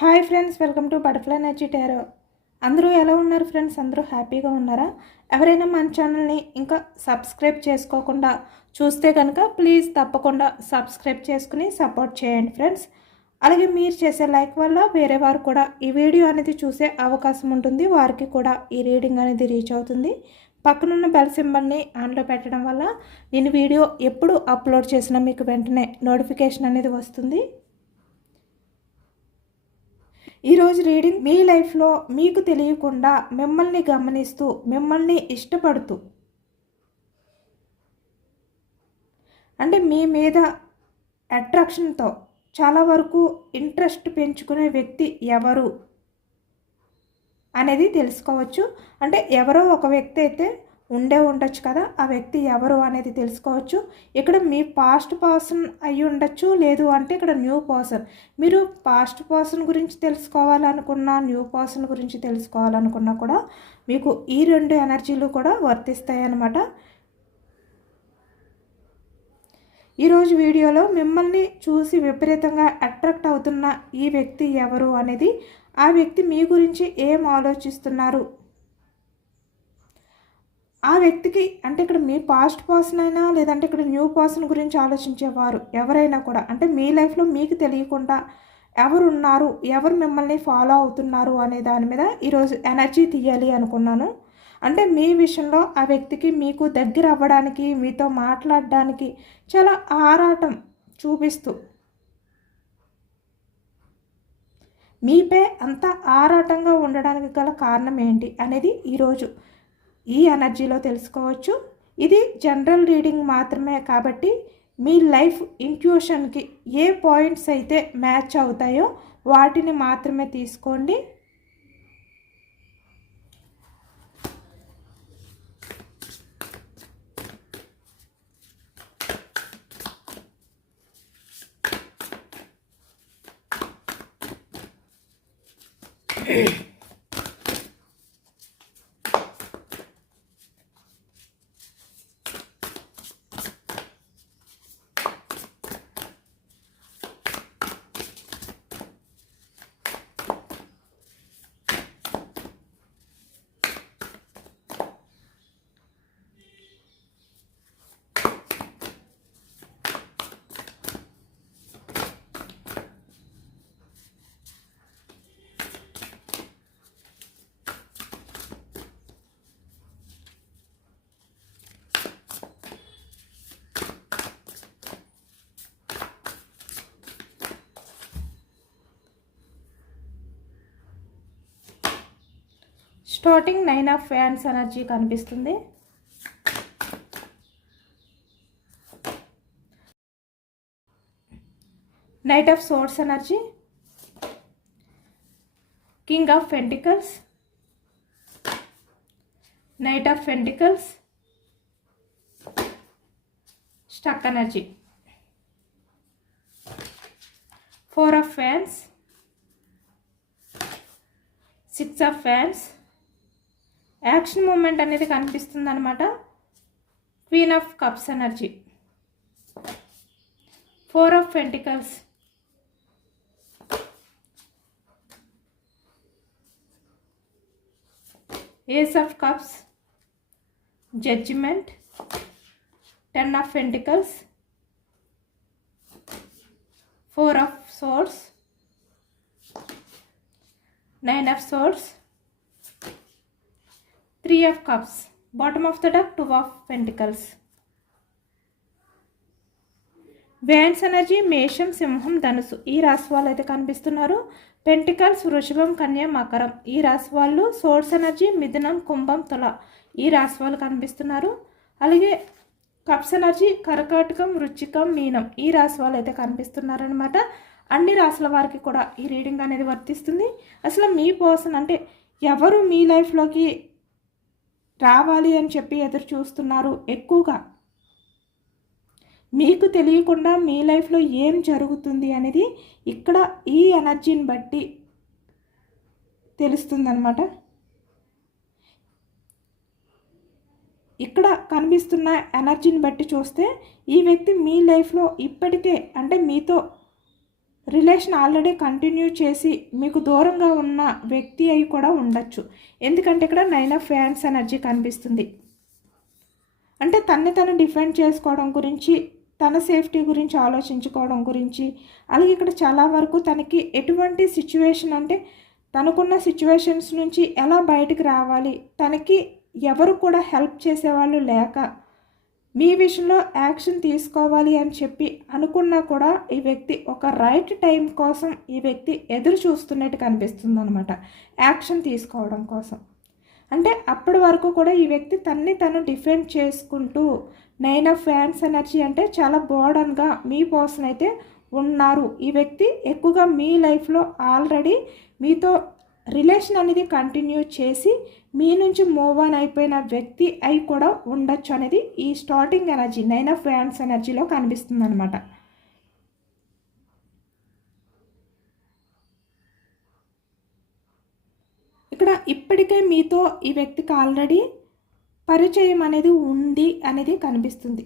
Hi friends, welcome to butterfly energy tarot. అందరూ ఎలా ఉన్నారు ఫ్రెండ్స్? అందరూ హ్యాపీగా ఉన్నారా? ఎవరైనా మన ఛానల్ని ఇంకా సబ్స్క్రైబ్ చేసుకోకుండా చూస్తే కనుక ప్లీజ్ తప్పకుండా సబ్స్క్రైబ్ చేసుకుని సపోర్ట్ చేయండి ఫ్రెండ్స్. అలాగే మీరు చేసే లైక్ వల్ల వేరే వారు కూడా ఈ వీడియో అనేది చూసే అవకాశం ఉంటుంది. వారికి కూడా ఈ రీడింగ్ అనేది రీచ్ అవుతుంది. పక్కనున్న బెల్ సింబల్ని ఆన్లో పెట్టడం వల్ల నేను వీడియో ఎప్పుడు అప్లోడ్ చేసినా మీకు వెంటనే నోటిఫికేషన్ అనేది వస్తుంది. ఈరోజు రీడింగ్ మీ లైఫ్లో మీకు తెలియకుండా మిమ్మల్ని గమనిస్తూ మిమ్మల్ని ఇష్టపడుతూ అంటే మీ మీద అట్రాక్షన్తో చాలా వరకు ఇంట్రెస్ట్ పెంచుకునే వ్యక్తి ఎవరు అనేది తెలుసుకోవచ్చు. అంటే ఎవరో ఒక వ్యక్తి అయితే ఉండొచ్చు కదా, ఆ వ్యక్తి ఎవరు అనేది తెలుసుకోవచ్చు. ఇక్కడ మీ పాస్ట్ పర్సన్ అయి ఉండొచ్చు, లేదు అంటే ఇక్కడ న్యూ పర్సన్. మీరు పాస్ట్ పర్సన్ గురించి తెలుసుకోవాలనుకున్నా, న్యూ పర్సన్ గురించి తెలుసుకోవాలనుకున్నా కూడా మీకు ఈ రెండు ఎనర్జీలు కూడా వర్తిస్తాయి అన్నమాట. ఈరోజు వీడియోలో మిమ్మల్ని చూసి విపరీతంగా అట్రాక్ట్ అవుతున్న ఈ వ్యక్తి ఎవరు అనేది, ఆ వ్యక్తి మీ గురించి ఏం ఆలోచిస్తున్నారు, ఆ వ్యక్తికి అంటే ఇక్కడ మీ పాస్ట్ పర్సన్ అయినా లేదంటే ఇక్కడ న్యూ పర్సన్ గురించి ఆలోచించేవారు ఎవరైనా కూడా అంటే మీ లైఫ్లో మీకు తెలియకుండా ఎవరున్నారు, ఎవరు మిమ్మల్ని ఫాలో అవుతున్నారు అనే దాని మీద ఈరోజు ఎనర్జీ తీయాలి అనుకున్నాను. అంటే మీ విషయంలో ఆ వ్యక్తికి మీకు దగ్గర అవ్వడానికి, మీతో మాట్లాడడానికి చాలా ఆరాటం చూపిస్తూ మీపై అంత ఆరాటంగా ఉండడానికి గల కారణం ఏంటి అనేది ఈరోజు ఈ ఎనర్జీలో తెలుసుకోవచ్చు. ఇది జనరల్ రీడింగ్ మాత్రమే కాబట్టి మీ లైఫ్ ఇంట్యూషన్కి ఏ పాయింట్స్ అయితే మ్యాచ్ అవుతాయో వాటిని మాత్రమే తీసుకోండి. స్టార్టింగ్ 9 ఆఫ్ ఫ్యాన్స్ ఎనర్జీ కనిపిస్తుంది. Knight of swords energy, king of pentacles, knight of pentacles, stuck energy, 4 of ఫ్యాన్స్, 6 ఆఫ్ ఫ్యాన్స్. యాక్షన్ మూమెంట్ అనేది కనిపిస్తుంది అనమాట. Queen of cups energy, 4 of pentacles, ace of cups, judgement, 10 of pentacles, 4 of swords, 9 of swords, 3 of cups. Bottom of the duck 2 of pentacles. Wands energy మేషం, సింహం, ధనుసు ఈ రాశి వాళ్ళు అయితే కనిపిస్తున్నారు. పెంటికల్స్ వృషభం, కన్య, మకరం ఈ రాశి వాళ్ళు. సోర్స్ ఎనర్జీ మిథునం, కుంభం, తుల ఈ రాశి వాళ్ళు కనిపిస్తున్నారు. అలాగే కప్స్ ఎనర్జీ కర్కాటకం, వృశ్చికం, మీనం ఈ రాశి వాళ్ళు అయితే కనిపిస్తున్నారనమాట. అన్ని రాశుల వారికి కూడా ఈ రీడింగ్ అనేది వర్తిస్తుంది. అసలు మీ పర్సన్ అంటే ఎవరు మీ లైఫ్లోకి రావాలి అని చెప్పి ఎదురు చూస్తున్నారు, ఎక్కువగా మీకు తెలియకుండా మీ లైఫ్లో ఏం జరుగుతుంది అనేది ఇక్కడ ఈ ఎనర్జీని బట్టి తెలుస్తుందన్నమాట. ఇక్కడ కనిపిస్తున్న ఎనర్జీని బట్టి చూస్తే ఈ వ్యక్తి మీ లైఫ్లో ఇప్పటికే అంటే మీతో రిలేషన్ ఆల్రెడీ కంటిన్యూ చేసి మీకు దూరంగా ఉన్న వ్యక్తి అయి కూడా ఉండొచ్చు. ఎందుకంటే ఇక్కడ 9 ఆఫ్ వ్యాండ్స్ ఎనర్జీ కనిపిస్తుంది. అంటే తన్ని తను డిఫెండ్ చేసుకోవడం గురించి, తన సేఫ్టీ గురించి ఆలోచించుకోవడం గురించి, అలాగే ఇక్కడ చాలా వరకు తనకి ఎటువంటి సిచ్యువేషన్ అంటే తనకున్న సిచ్యువేషన్స్ నుంచి ఎలా బయటకు రావాలి, తనకి ఎవరు కూడా హెల్ప్ చేసేవాళ్ళు లేక మీ విషయంలో యాక్షన్ తీసుకోవాలి అని చెప్పి అనుకున్నా కూడా ఈ వ్యక్తి ఒక రైట్ టైం కోసం ఈ వ్యక్తి ఎదురు చూస్తున్నట్టు కనిపిస్తుంది అనమాట, యాక్షన్ తీసుకోవడం కోసం. అంటే అప్పటి వరకు కూడా ఈ వ్యక్తి తన్ని తను డిఫెండ్ చేసుకుంటూ 9 ఆఫ్ వ్యాండ్స్ ఎనర్జీ అంటే చాలా బోర్డన్గా మీ పర్సన్ అయితే ఉన్నారు. ఈ వ్యక్తి ఎక్కువగా మీ లైఫ్లో ఆల్రెడీ మీతో రిలేషన్ అనేది కంటిన్యూ చేసి మీ నుంచి మూవ్ ఆన్ అయిపోయిన వ్యక్తి అయి కూడా ఉండొచ్చు అనేది ఈ స్టార్టింగ్ ఎనర్జీ 9 ఆఫ్ వ్యాండ్స్ ఎనర్జీలో కనిపిస్తుంది అనమాట. ఇక్కడ ఇప్పటికే మీతో ఈ వ్యక్తికి ఆల్రెడీ పరిచయం అనేది ఉంది అనేది కనిపిస్తుంది.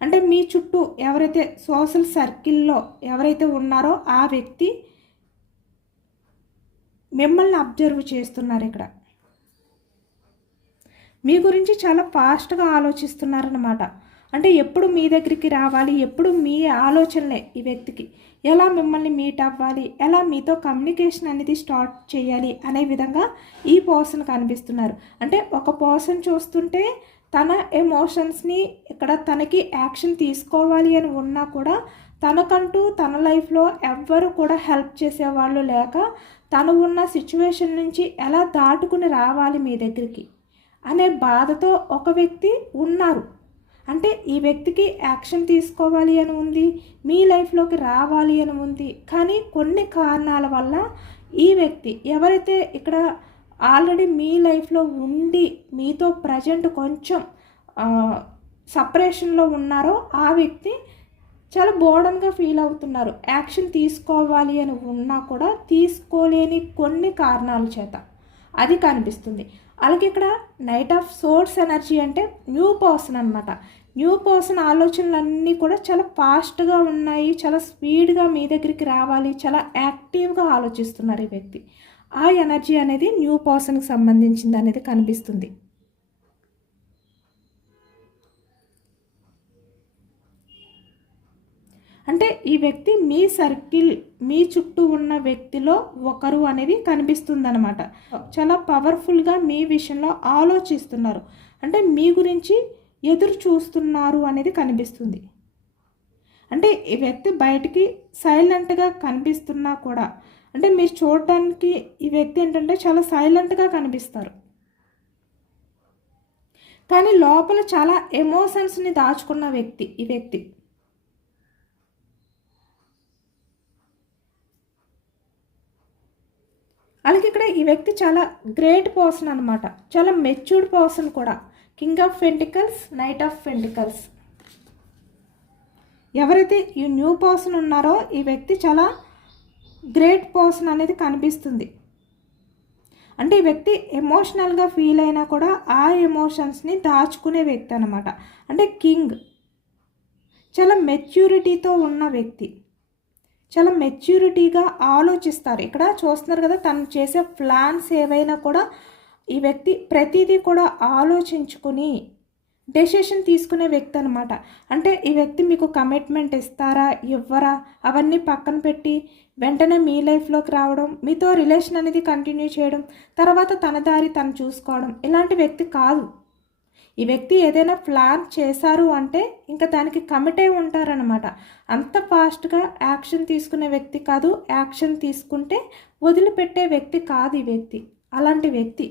అంటే మీ చుట్టూ ఎవరైతే సోషల్ సర్కిల్లో ఎవరైతే ఉన్నారో ఆ వ్యక్తి మిమ్మల్ని అబ్జర్వ్ చేస్తున్నారు. ఇక్కడ మీ గురించి చాలా ఫాస్ట్గా ఆలోచిస్తున్నారన్నమాట. అంటే ఎప్పుడు మీ దగ్గరికి రావాలి, ఎప్పుడు మీ ఆలోచనలే ఈ వ్యక్తికి ఎలా మిమ్మల్ని మీట్ అవ్వాలి, ఎలా మీతో కమ్యూనికేషన్ అనేది స్టార్ట్ చేయాలి అనే విధంగా ఈ పర్సన్ కనిపిస్తున్నారు. అంటే ఒక పర్సన్ చూస్తుంటే తన ఎమోషన్స్ని ఇక్కడ తనకి యాక్షన్ తీసుకోవాలి అని ఉన్నా కూడా తనకంటూ తన లైఫ్లో ఎవ్వరు కూడా హెల్ప్ చేసేవాళ్ళు లేక తను ఉన్న సిచ్యువేషన్ నుంచి ఎలా దాటుకుని రావాలి మీ దగ్గరికి అనే బాధతో ఒక వ్యక్తి ఉన్నారు. అంటే ఈ వ్యక్తికి యాక్షన్ తీసుకోవాలి అని ఉంది, మీ లైఫ్లోకి రావాలి అని ఉంది. కానీ కొన్ని కారణాల వల్ల ఈ వ్యక్తి ఎవరైతే ఇక్కడ ఆల్రెడీ మీ లైఫ్లో ఉండి మీతో ప్రజెంట్ కొంచెం సపరేషన్లో ఉన్నారో ఆ వ్యక్తి చాలా బోర్డన్గా ఫీల్ అవుతున్నారు. యాక్షన్ తీసుకోవాలి అని ఉన్నా కూడా తీసుకోలేని కొన్ని కారణాల చేత అది కనిపిస్తుంది. అలాగే ఇక్కడ నైట్ ఆఫ్ సోర్స్ ఎనర్జీ అంటే న్యూ పర్సన్ అనమాట. న్యూ పర్సన్ ఆలోచనలన్నీ కూడా చాలా ఫాస్ట్గా ఉన్నాయి, చాలా స్పీడ్గా మీ దగ్గరికి రావాలి, చాలా యాక్టివ్గా ఆలోచిస్తున్నారు ఈ వ్యక్తి. ఆ ఎనర్జీ అనేది న్యూ పర్సన్కి సంబంధించింది అనేది కనిపిస్తుంది. అంటే ఈ వ్యక్తి మీ సర్కిల్, మీ చుట్టూ ఉన్న వ్యక్తిలో ఒకరు అనేది కనిపిస్తుంది అనమాట. చాలా పవర్ఫుల్గా మీ విషయంలో ఆలోచిస్తున్నారు, అంటే మీ గురించి ఎదురు చూస్తున్నారు అనేది కనిపిస్తుంది. అంటే ఈ వ్యక్తి బయటికి సైలెంట్గా కనిపిస్తున్నా కూడా అంటే మీరు చూడటానికి ఈ వ్యక్తి ఏంటంటే చాలా సైలెంట్గా కనిపిస్తారు, కానీ లోపల చాలా ఎమోషన్స్ని దాచుకున్న వ్యక్తి ఈ వ్యక్తి. అలాగే ఇక్కడ ఈ వ్యక్తి చాలా గ్రేట్ పర్సన్ అనమాట, చాలా మెచ్యూర్డ్ పర్సన్ కూడా. King of pentacles, knight of pentacles. ఎవరైతే ఈ న్యూ పర్సన్ ఉన్నారో ఈ వ్యక్తి చాలా గ్రేట్ పర్సన్ అనేది కనిపిస్తుంది. అంటే ఈ వ్యక్తి ఎమోషనల్గా ఫీల్ అయినా కూడా ఆ ఎమోషన్స్ని దాచుకునే వ్యక్తి అనమాట. అంటే కింగ్ చాలా మెచ్యూరిటీతో ఉన్న వ్యక్తి, చాలా మెచ్యూరిటీగా ఆలోచిస్తారు. ఇక్కడ చూస్తున్నారు కదా, తను చేసే ప్లాన్స్ ఏవైనా కూడా ఈ వ్యక్తి ప్రతిదీ కూడా ఆలోచించుకుని డెసిషన్ తీసుకునే వ్యక్తి అనమాట. అంటే ఈ వ్యక్తి మీకు కమిట్మెంట్ ఇస్తారా ఇవ్వరా అవన్నీ పక్కన పెట్టి వెంటనే మీ లైఫ్లోకి రావడం, మీతో రిలేషన్ అనేది కంటిన్యూ చేయడం, తర్వాత తన దారి తను చూసుకోవడం ఇలాంటి వ్యక్తి కాదు. ఈ వ్యక్తి ఏదైనా ప్లాన్ చేశారు అంటే ఇంకా దానికి కమిట్ అయి ఉంటారనమాట. అంత ఫాస్ట్గా యాక్షన్ తీసుకునే వ్యక్తి కాదు, యాక్షన్ తీసుకుంటే వదిలిపెట్టే వ్యక్తి కాదు ఈ వ్యక్తి. అలాంటి వ్యక్తి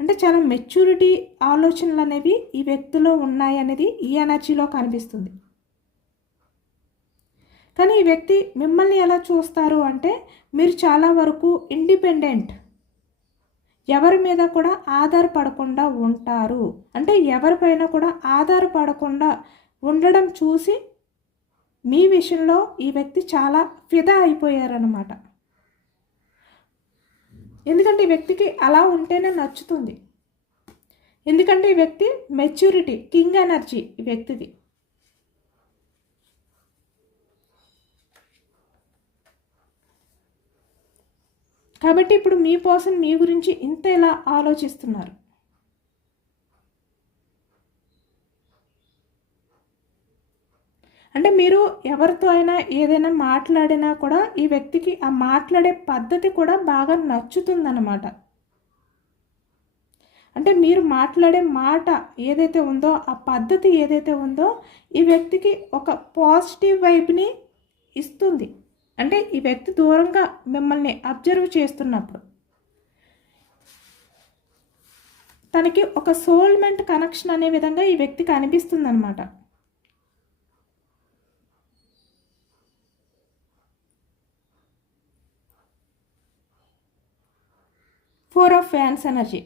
అంటే చాలా మెచ్యూరిటీ ఆలోచనలు అనేవి ఈ వ్యక్తిలో ఉన్నాయి అనేది ఈ ఎనర్జీలో కనిపిస్తుంది. కానీ ఈ వ్యక్తి మిమ్మల్ని ఎలా చూస్తారు అంటే మీరు చాలా వరకు ఇండిపెండెంట్, ఎవరి మీద కూడా ఆధారపడకుండా ఉంటారు. అంటే ఎవరిపైన కూడా ఆధారపడకుండా ఉండడం చూసి మీ విషయంలో ఈ వ్యక్తి చాలా ఫిదా అయిపోయారన్నమాట. ఎందుకంటే ఈ వ్యక్తికి అలా ఉంటేనే నచ్చుతుంది. ఎందుకంటే ఈ వ్యక్తి మెచ్యూరిటీ, కింగ్ ఎనర్జీ ఈ వ్యక్తిది. కాబట్టి ఇప్పుడు మీ పర్సన్ మీ గురించి ఇంత ఎలా ఆలోచిస్తున్నారు. అంటే మీరు ఎవరితో అయినా ఏదైనా మాట్లాడినా కూడా ఈ వ్యక్తికి ఆ మాట్లాడే పద్ధతి కూడా బాగా నచ్చుతుందన్నమాట. అంటే మీరు మాట్లాడే మాట ఏదైతే ఉందో, ఆ పద్ధతి ఏదైతే ఉందో ఈ వ్యక్తికి ఒక పాజిటివ్ వైబ్ని ఇస్తుంది. అంటే ఈ వ్యక్తి దూరంగా మిమ్మల్ని అబ్జర్వ్ చేస్తున్నప్పుడు తనకి ఒక సోల్మెంట్ కనెక్షన్ అనే విధంగా ఈ వ్యక్తికి అనిపిస్తుంది అనమాట. ఫోర్ ఆఫ్ ఫ్యాన్స్ ఎనర్జీ.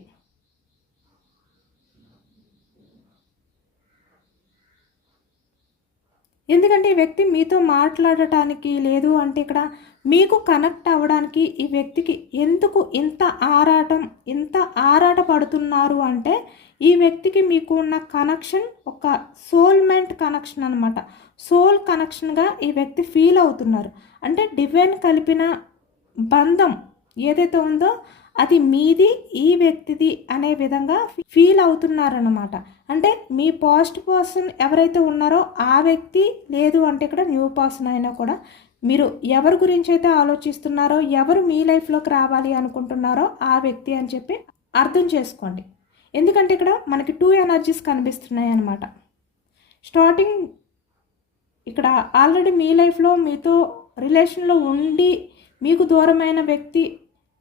ఎందుకంటే ఈ వ్యక్తి మీతో మాట్లాడటానికి లేదు అంటే ఇక్కడ మీకు కనెక్ట్ అవ్వడానికి ఈ వ్యక్తికి ఎందుకు ఇంత ఆరాట పడుతున్నారు అంటే ఈ వ్యక్తికి మీకు ఉన్న కనెక్షన్ ఒక సోల్మెంట్ కనెక్షన్ అనమాట. సోల్ కనెక్షన్గా ఈ వ్యక్తి ఫీల్ అవుతున్నారు. అంటే డివైన్ కలిపిన బంధం ఏదైతే ఉందో అది మీది ఈ వ్యక్తిది అనే విధంగా ఫీల్ అవుతున్నారన్నమాట. అంటే మీ పాస్ట్ పర్సన్ ఎవరైతే ఉన్నారో ఆ వ్యక్తి లేదు అంటే ఇక్కడ న్యూ పర్సన్ అయినా కూడా మీరు ఎవరి గురించి అయితే ఆలోచిస్తున్నారో, ఎవరు మీ లైఫ్లోకి రావాలి అనుకుంటున్నారో ఆ వ్యక్తి అని చెప్పి అర్థం చేసుకోండి. ఎందుకంటే ఇక్కడ మనకి 2 ఎనర్జీస్ కనిపిస్తున్నాయి అన్నమాట. స్టార్టింగ్ ఇక్కడ ఆల్రెడీ మీ లైఫ్లో మీతో రిలేషన్లో ఉండి మీకు దూరమైన వ్యక్తి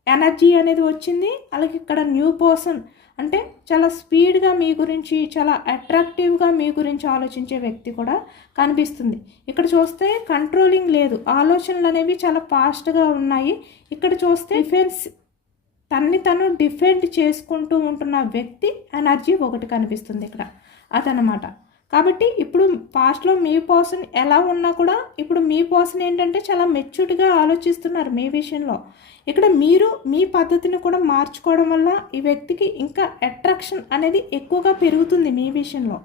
ఎనర్జీ అనేది వచ్చింది. అలాగే ఇక్కడ న్యూ పర్సన్ అంటే చాలా స్పీడ్గా మీ గురించి, చాలా అట్రాక్టివ్గా మీ గురించి ఆలోచించే వ్యక్తి కూడా కనిపిస్తుంది. ఇక్కడ చూస్తే కంట్రోలింగ్ లేదు, ఆలోచనలు అనేవి చాలా ఫాస్ట్గా ఉన్నాయి. ఇక్కడ చూస్తే తను డిఫెండ్ చేసుకుంటూ ఉంటున్న వ్యక్తి ఎనర్జీ ఒకటి కనిపిస్తుంది ఇక్కడ అదనమాట. కాబట్టి ఇప్పుడు పాస్ట్లో మీ పర్సన్ ఎలా ఉన్నా కూడా ఇప్పుడు మీ పర్సన్ ఏంటంటే చాలా మెచ్యూర్డ్గా ఆలోచిస్తున్నారు మీ విషయంలో. ఇక్కడ మీరు మీ పద్ధతిని కూడా మార్చుకోవడం వల్ల ఈ వ్యక్తికి ఇంకా అట్రాక్షన్ అనేది ఎక్కువగా పెరుగుతుంది మీ విషయంలో.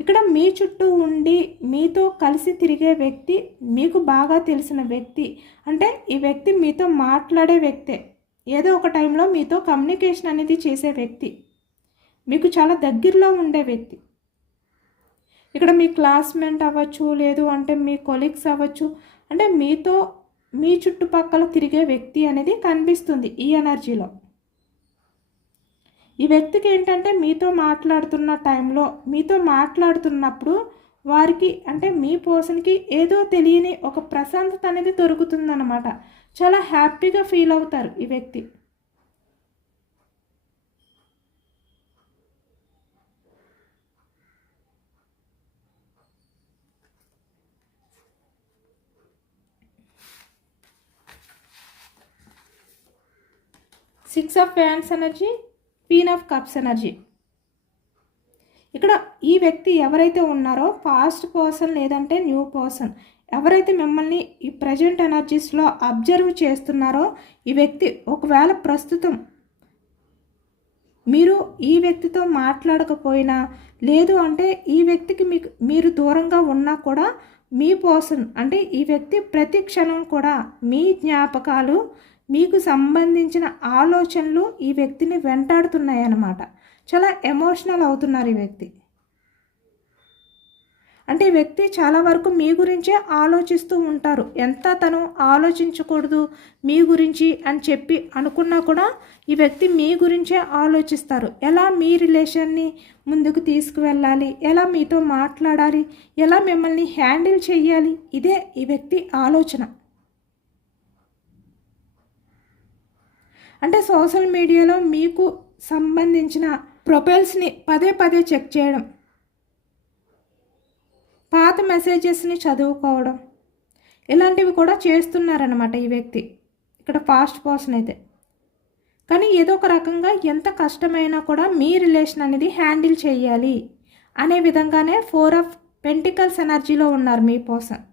ఇక్కడ మీ చుట్టూ ఉండి మీతో కలిసి తిరిగే వ్యక్తి, మీకు బాగా తెలిసిన వ్యక్తి, అంటే ఈ వ్యక్తి మీతో మాట్లాడే వ్యక్తే, ఏదో ఒక టైంలో మీతో కమ్యూనికేషన్ అనేది చేసే వ్యక్తి, మీకు చాలా దగ్గరలో ఉండే వ్యక్తి. ఇక్కడ మీ క్లాస్మేట్ అవ్వచ్చు, లేదు అంటే మీ కొలీగ్స్ అవ్వచ్చు, అంటే మీతో మీ చుట్టుపక్కల తిరిగే వ్యక్తి అనేది కనిపిస్తుంది ఈ ఎనర్జీలో. ఈ వ్యక్తికి ఏంటంటే మీతో మాట్లాడుతున్న టైంలో, మీతో మాట్లాడుతున్నప్పుడు వారికి అంటే మీ పర్సన్కి ఏదో తెలియని ఒక ప్రశాంతత అనేది దొరుకుతుందన్నమాట. చాలా హ్యాపీగా ఫీల్ అవుతారు ఈ వ్యక్తి. సిక్స్ ఆఫ్ ఫ్యాన్స్ energy, queen of cups energy. ఇక్కడ ఈ వ్యక్తి ఎవరైతే ఉన్నారో పాస్ట్ పర్సన్ లేదంటే న్యూ పర్సన్ ఎవరైతే మిమ్మల్ని ఈ ప్రజెంట్ ఎనర్జీస్లో అబ్జర్వ్ చేస్తున్నారో ఈ వ్యక్తి ఒకవేళ ప్రస్తుతం మీరు ఈ వ్యక్తితో మాట్లాడకపోయినా, లేదు అంటే ఈ వ్యక్తికి మీరు దూరంగా ఉన్నా కూడా మీ పర్సన్ అంటే ఈ వ్యక్తి ప్రతి క్షణం కూడా మీ జ్ఞాపకాలు, మీకు సంబంధించిన ఆలోచనలు ఈ వ్యక్తిని వెంటాడుతున్నాయి అన్నమాట. చాలా ఎమోషనల్ అవుతున్నారు ఈ వ్యక్తి. అంటే ఈ వ్యక్తి చాలా వరకు మీ గురించే ఆలోచిస్తూ ఉంటారు. ఎంత తను ఆలోచించకూడదు మీ గురించి అని చెప్పి అనుకున్నా కూడా ఈ వ్యక్తి మీ గురించే ఆలోచిస్తారు. ఎలా మీ రిలేషన్ని ముందుకు తీసుకువెళ్ళాలి, ఎలా మీతో మాట్లాడాలి, ఎలా మిమ్మల్ని హ్యాండిల్ చేయాలి, ఇదే ఈ వ్యక్తి ఆలోచన. అంటే సోషల్ మీడియాలో మీకు సంబంధించిన ప్రొఫైల్స్ని పదే పదే చెక్ చేయడం, పాత మెసేజెస్ని చదువుకోవడం, ఇలాంటివి కూడా చేస్తున్నారన్నమాట ఈ వ్యక్తి ఇక్కడ ఫాస్ట్ పర్సన్ అయితే. కానీ ఏదో ఒక రకంగా ఎంత కష్టమైనా కూడా మీ రిలేషన్ అనేది హ్యాండిల్ చేయాలి అనే విధంగానే 4 ఆఫ్ పెంటికల్స్ ఎనర్జీలో ఉన్నారు మీ పర్సన్.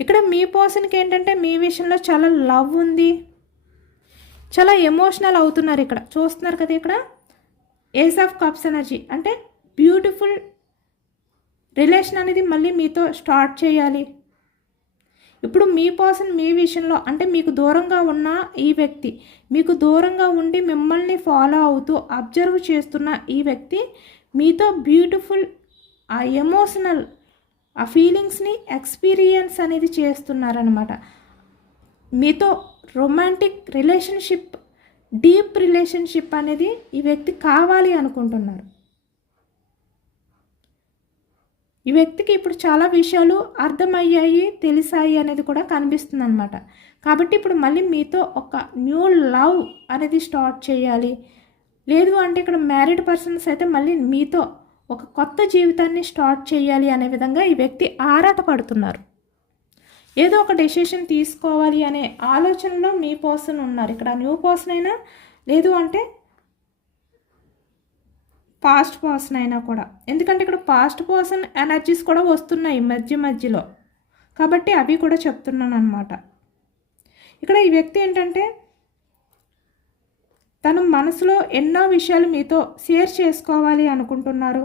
ఇక్కడ మీ పర్సన్కి ఏంటంటే మీ విషయంలో చాలా లవ్ ఉంది, చాలా ఎమోషనల్ అవుతున్నారు. ఇక్కడ చూస్తున్నారు కదా, ఇక్కడ ఏస్ ఆఫ్ కప్స్ ఎనర్జీ అంటే బ్యూటిఫుల్ రిలేషన్ అనేది మళ్ళీ మీతో స్టార్ట్ చేయాలి. ఇప్పుడు మీ పర్సన్ మీ విషయంలో అంటే మీకు దూరంగా ఉన్న ఈ వ్యక్తి, మీకు దూరంగా ఉండి మిమ్మల్ని ఫాలో అవుతూ అబ్జర్వ్ చేస్తున్న ఈ వ్యక్తి మీతో బ్యూటిఫుల్ ఆ ఎమోషనల్ ఆ ఫీలింగ్స్ని ఎక్స్పీరియన్స్ అనేది చేస్తున్నారనమాట. మీతో రొమాంటిక్ రిలేషన్షిప్, డీప్ రిలేషన్షిప్ అనేది ఈ వ్యక్తి కావాలి అనుకుంటున్నారు. ఈ వ్యక్తికి ఇప్పుడు చాలా విషయాలు అర్థమయ్యాయి, తెలిసాయి అనేది కూడా కనిపిస్తుంది అనమాట. కాబట్టి ఇప్పుడు మళ్ళీ మీతో ఒక న్యూ లవ్ అనేది స్టార్ట్ చేయాలి. లేదు అంటే ఇక్కడ మ్యారీడ్ పర్సన్స్ అయితే మళ్ళీ మీతో ఒక కొత్త జీవితాన్ని స్టార్ట్ చేయాలి అనే విధంగా ఈ వ్యక్తి ఆరాటపడుతున్నారు. ఏదో ఒక డెసిషన్ తీసుకోవాలి అనే ఆలోచనలో మీ పర్సన్ ఉన్నారు. ఇక్కడ న్యూ పర్సన్ అయినా లేదు అంటే పాస్ట్ పర్సన్ అయినా కూడా, ఎందుకంటే ఇక్కడ పాస్ట్ పర్సన్ ఎనర్జీస్ కూడా వస్తున్నాయి మధ్యలో, కాబట్టి అవి కూడా చెప్తున్నాను అనమాట. ఇక్కడ ఈ వ్యక్తి ఏంటంటే తను మనసులో ఎన్నో విషయాలు మీతో షేర్ చేసుకోవాలి అనుకుంటున్నారు.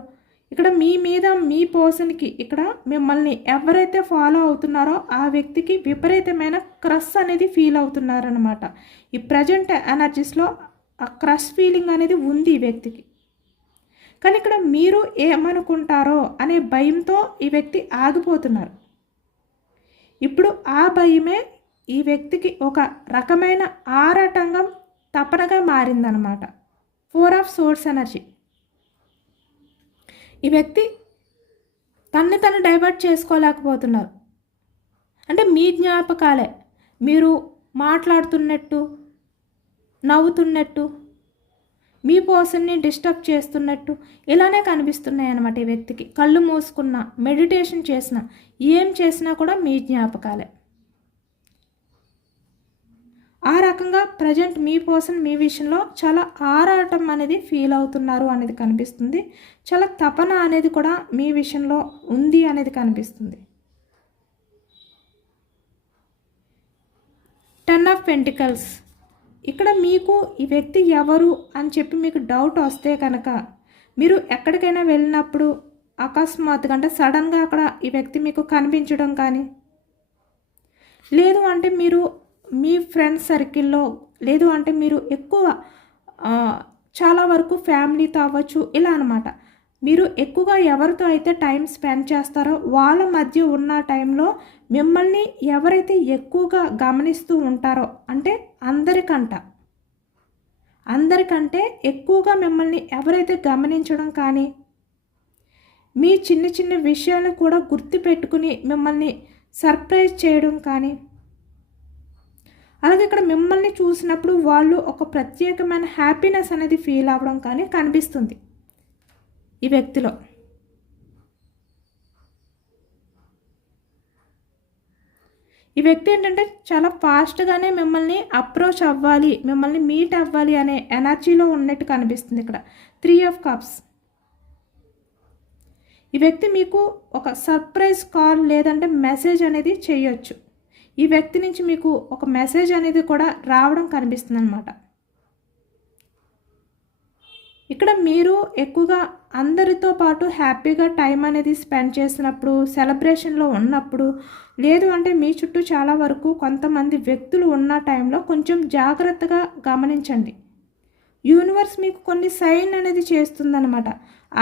ఇక్కడ మీ మీద మీ పర్సన్కి ఇక్కడ మిమ్మల్ని ఎవరైతే ఫాలో అవుతున్నారో ఆ వ్యక్తికి విపరీతమైన క్రష్ అనేది ఫీల్ అవుతున్నారనమాట. ఈ ప్రజెంట్ ఎనర్జీస్లో ఆ క్రష్ ఫీలింగ్ అనేది ఉంది ఈ వ్యక్తికి. కానీ ఇక్కడ మీరు ఏమనుకుంటారో అనే భయంతో ఈ వ్యక్తి ఆగిపోతున్నారు. ఇప్పుడు ఆ భయమే ఈ వ్యక్తికి ఒక రకమైన ఆరాటంగా తపనగా మారిందనమాట. 4 ఆఫ్ సోర్స్ ఎనర్జీ. ఈ వ్యక్తి తను డైవర్ట్ చేసుకోలేకపోతున్నారు. అంటే మీ జ్ఞాపకాలే మీరు మాట్లాడుతున్నట్టు, నవ్వుతున్నట్టు, మీ పర్సన్ని డిస్టర్బ్ చేస్తున్నట్టు ఇలానే కనిపిస్తున్నాయి అన్నమాట. ఈ వ్యక్తికి కళ్ళు మూసుకున్న, మెడిటేషన్ చేసిన, ఏం చేసినా కూడా మీ జ్ఞాపకాలే. ఆ రకంగా ప్రజెంట్ మీ పర్సన్ మీ విషయంలో చాలా ఆరాటం అనేది ఫీల్ అవుతున్నారు అనేది కనిపిస్తుంది. చాలా తపన అనేది కూడా మీ విషయంలో ఉంది అనేది కనిపిస్తుంది. 10 ఆఫ్ పెంటికల్స్. ఇక్కడ మీకు ఈ వ్యక్తి ఎవరు అని చెప్పి మీకు డౌట్ వస్తే కనుక మీరు ఎక్కడికైనా వెళ్ళినప్పుడు అకస్మాత్తుగా అంటే సడన్గా అక్కడ ఈ వ్యక్తి మీకు కనిపించడం కానీ, లేదు అంటే మీరు మీ ఫ్రెండ్స్ సర్కిల్లో, లేదు అంటే మీరు ఎక్కువ చాలా వరకు ఫ్యామిలీతో అవ్వచ్చు ఇలా అనమాట, మీరు ఎక్కువగా ఎవరితో అయితే టైం స్పెండ్ చేస్తారో వాళ్ళ మధ్య ఉన్న టైంలో మిమ్మల్ని ఎవరైతే ఎక్కువగా గమనిస్తూ ఉంటారో అంటే అందరికంటే ఎక్కువగా మిమ్మల్ని ఎవరైతే గమనించడం కానీ, మీ చిన్న చిన్న విషయాలు కూడా గుర్తుపెట్టుకుని మిమ్మల్ని సర్ప్రైజ్ చేయడం కానీ, అలాగే ఇక్కడ మిమ్మల్ని చూసినప్పుడు వాళ్ళు ఒక ప్రత్యేకమైన హ్యాపీనెస్ అనేది ఫీల్ అవ్వడం కానీ కనిపిస్తుంది ఈ వ్యక్తిలో. ఈ వ్యక్తి ఏంటంటే చాలా ఫాస్ట్గానే మిమ్మల్ని అప్రోచ్ అవ్వాలి, మిమ్మల్ని మీట్ అవ్వాలి అనే ఎనర్జీలో ఉన్నట్టు కనిపిస్తుంది. ఇక్కడ 3 ఆఫ్ కప్స్. ఈ వ్యక్తి మీకు ఒక సర్ప్రైజ్ కాల్ లేదంటే మెసేజ్ అనేది చేయొచ్చు. ఈ వ్యక్తి నుంచి మీకు ఒక మెసేజ్ అనేది కూడా రావడం కనిపిస్తుంది అన్నమాట. ఇక్కడ మీరు ఎక్కువగా అందరితో పాటు హ్యాపీగా టైం అనేది స్పెండ్ చేసినప్పుడు, సెలబ్రేషన్లో ఉన్నప్పుడు, లేదు అంటే మీ చుట్టూ చాలా వరకు కొంతమంది వ్యక్తులు ఉన్న టైంలో కొంచెం జాగ్రత్తగా గమనించండి. యూనివర్స్ మీకు కొన్ని సైన్ అనేది చేస్తుందన్నమాట.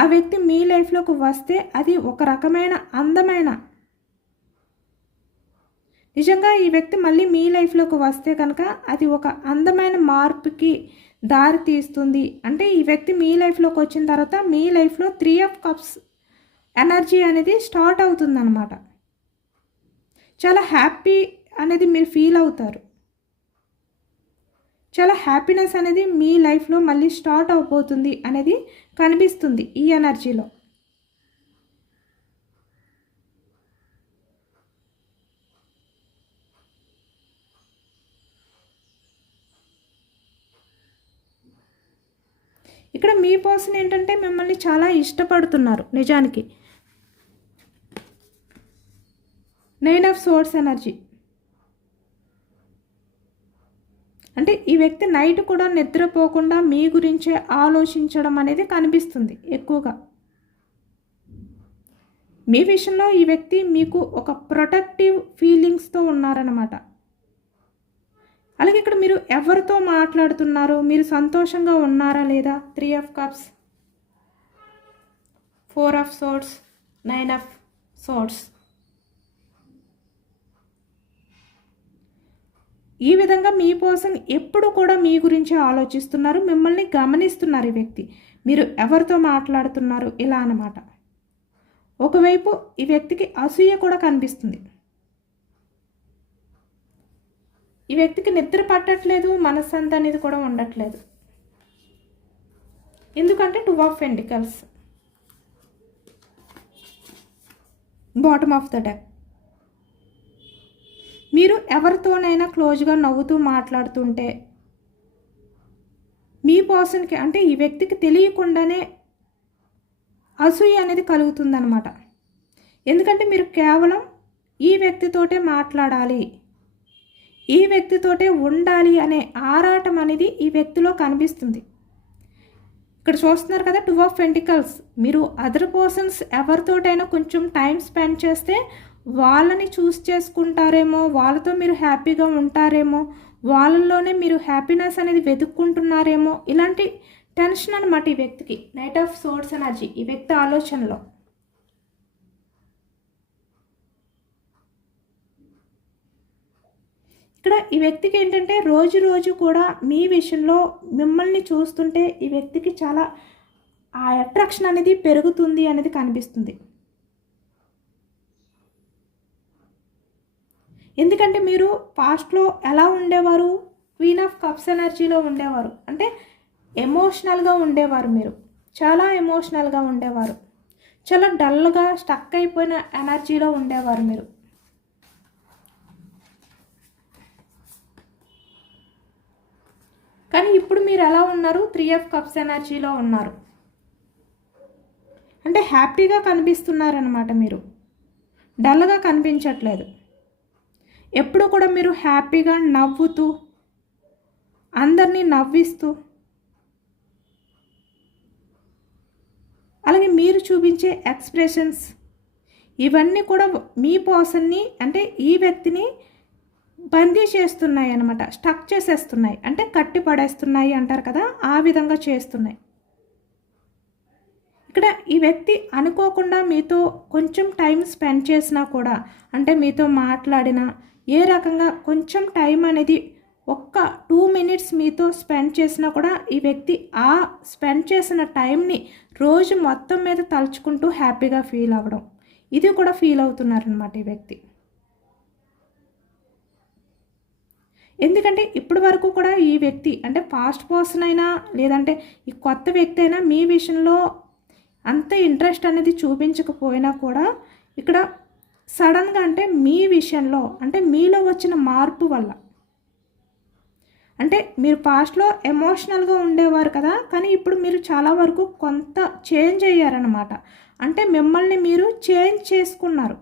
ఆ వ్యక్తి మీ లైఫ్లోకి వస్తే అది ఒక రకమైన అందమైన, నిజంగా ఈ వ్యక్తి మళ్ళీ మీ లైఫ్లోకి వస్తే కనుక అది ఒక అందమైన మార్పుకి దారి తీస్తుంది. అంటే ఈ వ్యక్తి మీ లైఫ్లోకి వచ్చిన తర్వాత మీ లైఫ్లో 3 ఆఫ్ కప్స్ ఎనర్జీ అనేది స్టార్ట్ అవుతుందన్నమాట. చాలా హ్యాపీ అనేది మీరు ఫీల్ అవుతారు. చాలా హ్యాపీనెస్ అనేది మీ లైఫ్లో మళ్ళీ స్టార్ట్ అవబోతుంది అనేది కనిపిస్తుంది ఈ ఎనర్జీలో. ఇక్కడ మీ పర్సన్ ఏంటంటే మిమ్మల్ని చాలా ఇష్టపడుతున్నారు నిజానికి. 9 ఆఫ్ సోర్స్ ఎనర్జీ. అంటే ఈ వ్యక్తి నైట్ కూడా నిద్రపోకుండా మీ గురించే ఆలోచించడం అనేది కనిపిస్తుంది ఎక్కువగా. మీ విషయంలో ఈ వ్యక్తి మీకు ఒక ప్రొటెక్టివ్ ఫీలింగ్స్తో ఉన్నారన్నమాట. అలాగే ఇక్కడ మీరు ఎవరితో మాట్లాడుతున్నారు, మీరు సంతోషంగా ఉన్నారా లేదా? 3 of cups, 4 of swords, 9 of swords. ఈ విధంగా మీ పర్సన్ ఎప్పుడు కూడా మీ గురించి ఆలోచిస్తున్నారు, మిమ్మల్ని గమనిస్తున్నారు ఈ వ్యక్తి. మీరు ఎవరితో మాట్లాడుతున్నారు ఇలా అన్నమాట. ఒకవైపు ఈ వ్యక్తికి అసూయ కూడా కనిపిస్తుంది. ఈ వ్యక్తికి నిద్ర పట్టట్లేదు, మనశ్శాంతి అనేది కూడా ఉండట్లేదు. ఎందుకంటే 2 of pentacles, bottom of the deck. మీరు ఎవరితోనైనా క్లోజ్గా నవ్వుతూ మాట్లాడుతుంటే మీ పర్సన్కి అంటే ఈ వ్యక్తికి తెలియకుండానే అసూయ అనేది కలుగుతుందన్నమాట. ఎందుకంటే మీరు కేవలం ఈ వ్యక్తితోటే మాట్లాడాలి, ఈ వ్యక్తితోటే ఉండాలి అనే ఆరాటం అనేది ఈ వ్యక్తిలో కనిపిస్తుంది. ఇక్కడ చూస్తున్నారు కదా 2 ఆఫ్ పెంటికల్స్. మీరు అదర్ పర్సన్స్ ఎవరితోటైనా కొంచెం టైం స్పెండ్ చేస్తే వాళ్ళని చూస్ చేసుకుంటారేమో, వాళ్ళతో మీరు హ్యాపీగా ఉంటారేమో, వాళ్ళలోనే మీరు హ్యాపీనెస్ అనేది వెతుక్కుంటున్నారేమో, ఇలాంటి టెన్షన్ అనమాట ఈ వ్యక్తికి. నైట్ ఆఫ్ సోర్డ్స్ ఎనర్జీ ఈ వ్యక్తి ఆలోచనలో. ఇక్కడ ఈ వ్యక్తికి ఏంటంటే రోజు రోజు కూడా మీ విషయంలో మిమ్మల్ని చూస్తుంటే ఈ వ్యక్తికి చాలా ఆ అట్రాక్షన్ అనేది పెరుగుతుంది అనేది కనిపిస్తుంది. ఎందుకంటే మీరు పాస్ట్లో ఎలా ఉండేవారు? క్వీన్ ఆఫ్ కప్స్ ఎనర్జీలో ఉండేవారు. అంటే ఎమోషనల్గా ఉండేవారు, మీరు చాలా ఎమోషనల్గా ఉండేవారు, చాలా డల్గా స్టక్ అయిపోయిన ఎనర్జీలో ఉండేవారు మీరు. కానీ ఇప్పుడు మీరు ఎలా ఉన్నారు? 3 ఆఫ్ కప్స్ ఎనర్జీలో ఉన్నారు. అంటే హ్యాపీగా కనిపిస్తున్నారనమాట. మీరు డల్గా కనిపించట్లేదు. ఎప్పుడు కూడా మీరు హ్యాపీగా నవ్వుతూ, అందరినీ నవ్విస్తూ, అలాగే మీరు చూపించే ఎక్స్ప్రెషన్స్ ఇవన్నీ కూడా మీ పర్సన్ని అంటే ఈ వ్యక్తిని బందీ చేస్తున్నాయి అన్నమాట. స్టక్ చేసేస్తున్నాయి, అంటే కట్టి పడేస్తున్నాయి అంటారు కదా, ఆ విధంగా చేస్తున్నాయి. ఇక్కడ ఈ వ్యక్తి అనుకోకుండా మీతో కొంచెం టైం స్పెండ్ చేసినా కూడా, అంటే మీతో మాట్లాడినా ఏ రకంగా కొంచెం టైం అనేది ఒక్క 2 మినిట్స్ మీతో స్పెండ్ చేసినా కూడా ఈ వ్యక్తి ఆ స్పెండ్ చేసిన టైంని రోజు మొత్తం మీద తలుచుకుంటూ హ్యాపీగా ఫీల్ అవ్వడం, ఇది కూడా ఫీల్ అవుతున్నారనమాట ఈ వ్యక్తి. ఎందుకంటే ఇప్పటి వరకు కూడా ఈ వ్యక్తి అంటే పాస్ట్ పర్సన్ అయినా లేదంటే ఈ కొత్త వ్యక్తి అయినా మీ విషయంలో అంత ఇంట్రెస్ట్ అనేది చూపించకపోయినా కూడా ఇక్కడ సడన్గా అంటే మీ విషయంలో అంటే మీలో వచ్చిన మార్పు వల్ల, అంటే మీరు పాస్ట్లో ఎమోషనల్గా ఉండేవారు కదా, కానీ ఇప్పుడు మీరు చాలా వరకు కొంత చేంజ్ అయ్యారనమాట. అంటే మిమ్మల్ని మీరు చేంజ్ చేసుకున్నారు.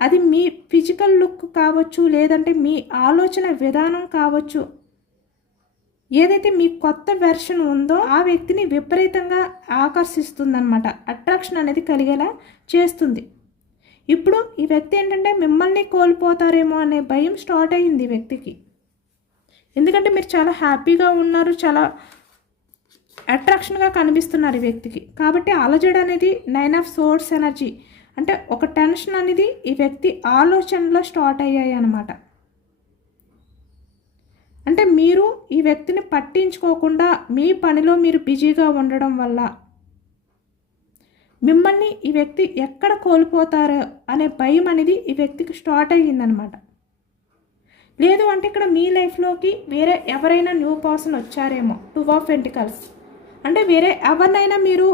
అది మీ ఫిజికల్ లుక్ కావచ్చు, లేదంటే మీ ఆలోచన విధానం కావచ్చు. ఏదైతే మీ కొత్త వెర్షన్ ఉందో ఆ వ్యక్తిని విపరీతంగా ఆకర్షిస్తుందన్నమాట, అట్రాక్షన్ అనేది కలిగేలా చేస్తుంది. ఇప్పుడు ఈ వ్యక్తి ఏంటంటే మిమ్మల్ని కోల్పోతారేమో అనే భయం స్టార్ట్ అయ్యింది ఈ వ్యక్తికి. ఎందుకంటే మీరు చాలా హ్యాపీగా ఉన్నారు, చాలా అట్రాక్షన్గా కనిపిస్తున్నారు ఈ వ్యక్తికి. కాబట్టి అలజడి అనేది 9 ఆఫ్ సోర్డ్స్ ఎనర్జీ, అంటే ఒక టెన్షన్ అనేది ఈ వ్యక్తి ఆలోచనలో స్టార్ట్ అయ్యాయి అన్నమాట. అంటే మీరు ఈ వ్యక్తిని పట్టించుకోకుండా మీ పనిలో మీరు బిజీగా ఉండడం వల్ల మిమ్మల్ని ఈ వ్యక్తి ఎక్కడ కోల్పోతారో అనే భయం అనేది ఈ వ్యక్తికి స్టార్ట్ అయ్యిందనమాట. లేదు అంటే ఇక్కడ మీ లైఫ్లోకి వేరే ఎవరైనా న్యూ పర్సన్ వచ్చారేమో, 2 ఆఫ్ పెంటికల్స్, అంటే వేరే ఎవరినైనా మీరు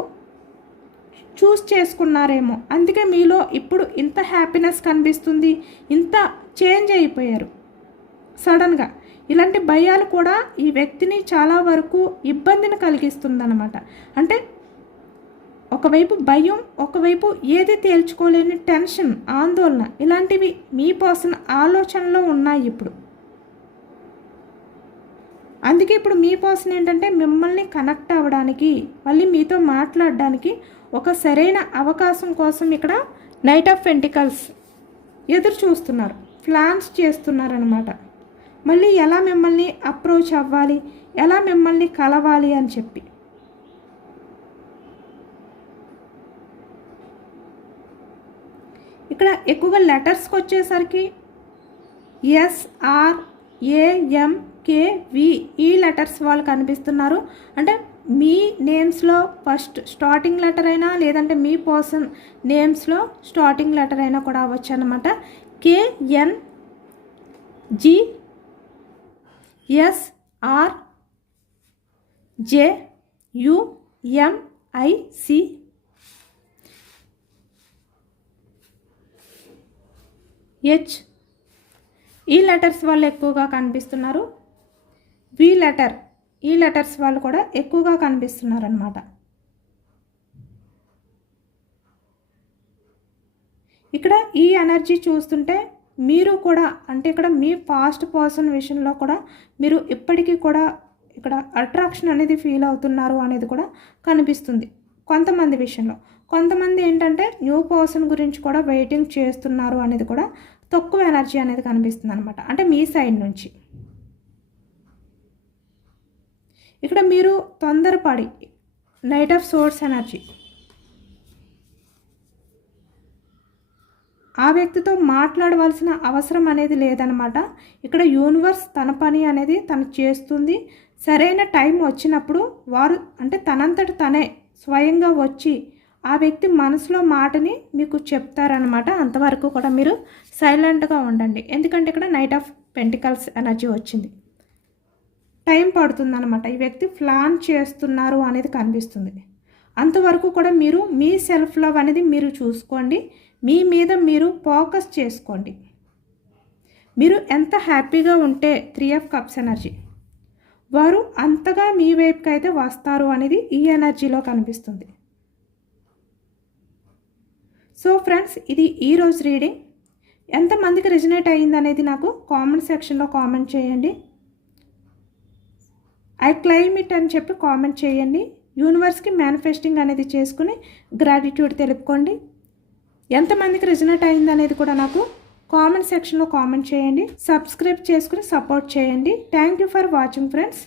చూస్ చేసుకున్నారేమో, అందుకే మీలో ఇప్పుడు ఇంత హ్యాపీనెస్ కనిపిస్తుంది, ఇంత చేంజ్ అయిపోయారు సడన్గా. ఇలాంటి భయాలు కూడా ఈ వ్యక్తిని చాలా వరకు ఇబ్బందిని కలిగిస్తుందన్నమాట. అంటే ఒకవైపు భయం, ఒకవైపు ఏది తేల్చుకోలేని టెన్షన్, ఆందోళన, ఇలాంటివి మీ పర్సన్ ఆలోచనలో ఉన్నాయి ఇప్పుడు. అందుకే ఇప్పుడు మీ పర్సన్ ఏంటంటే మిమ్మల్ని కనెక్ట్ అవ్వడానికి, మళ్ళీ మీతో మాట్లాడడానికి ఒక సరైన అవకాశం కోసం ఇక్కడ నైట్ ఆఫ్ పెంటికల్స్ ఎదురు చూస్తున్నారు, ప్లాన్స్ చేస్తున్నారనమాట. మళ్ళీ ఎలా మిమ్మల్ని అప్రోచ్ అవ్వాలి, ఎలా మిమ్మల్ని కలవాలి అని చెప్పి. ఇక్కడ ఎక్కువగా లెటర్స్కి వచ్చేసరికి SRAMKV ఈ లెటర్స్ వాళ్ళు కనిపిస్తున్నారు. అంటే మీ నేమ్స్లో ఫస్ట్ స్టార్టింగ్ లెటర్ అయినా లేదంటే మీ పర్సన్ నేమ్స్లో స్టార్టింగ్ లెటర్ అయినా కూడా అవ్వచ్చు అనమాట. KNGSRJUMIC ఈ లెటర్స్ వాళ్ళు ఎక్కువగా కనిపిస్తున్నారు. వి లెటర్ ఈ లెటర్స్ వాళ్ళు కూడా ఎక్కువగా కనిపిస్తున్నారు అన్నమాట. ఇక్కడ ఈ ఎనర్జీ చూస్తుంటే మీరు కూడా అంటే ఇక్కడ మీ పాస్ట్ పర్సన్ విషయంలో కూడా మీరు ఇప్పటికీ కూడా ఇక్కడ అట్రాక్షన్ అనేది ఫీల్ అవుతున్నారు అనేది కూడా కనిపిస్తుంది కొంతమంది విషయంలో. కొంతమంది ఏంటంటే న్యూ పర్సన్ గురించి కూడా వెయిటింగ్ చేస్తున్నారు అనేది కూడా తక్కువ ఎనర్జీ అనేది కనిపిస్తుంది అనమాట, అంటే మీ సైడ్ నుంచి. ఇక్కడ మీరు తొందరపడి నైట్ ఆఫ్ సోర్స్ ఎనర్జీ ఆ వ్యక్తితో మాట్లాడవలసిన అవసరం అనేది లేదనమాట. ఇక్కడ యూనివర్స్ తన పని అనేది తను చేస్తుంది. సరైన టైం వచ్చినప్పుడు వారు అంటే తనంతట తనే స్వయంగా వచ్చి ఆ వ్యక్తి మనసులో మాటని మీకు చెప్తారనమాట. అంతవరకు కూడా మీరు సైలెంట్గా ఉండండి, ఎందుకంటే ఇక్కడ నైట్ ఆఫ్ పెంటికల్స్ ఎనర్జీ వచ్చింది. టైం పడుతుందన్నమాట, ఈ వ్యక్తి ప్లాన్ చేస్తున్నారు అనేది కనిపిస్తుంది. అంతవరకు కూడా మీరు మీ సెల్ఫ్ లవ్ అనేది మీరు చూసుకోండి, మీ మీద మీరు ఫోకస్ చేసుకోండి. మీరు ఎంత హ్యాపీగా ఉంటే 3 ఆఫ్ కప్స్ ఎనర్జీ వారు అంతగా మీ వైపుకి అయితే వస్తారు అనేది ఈ ఎనర్జీలో కనిపిస్తుంది. సో ఫ్రెండ్స్, ఇది ఈరోజు రీడింగ్. ఎంతమందికి రెజనేట్ అయ్యింది అనేది నాకు కామెంట్ సెక్షన్లో కామెంట్ చేయండి. ఐ క్లెయిమ్ ఇట్ అని చెప్పి కామెంట్ చేయండి. యూనివర్స్కి మేనిఫెస్టింగ్ అనేది చేసుకుని గ్రాటిట్యూడ్ తెలుపుకోండి. ఎంతమందికి రెజనేట్ అయింది అనేది కూడా నాకు కామెంట్ సెక్షన్లో కామెంట్ చేయండి. సబ్స్క్రైబ్ చేసుకుని సపోర్ట్ చేయండి. Thank you for watching friends.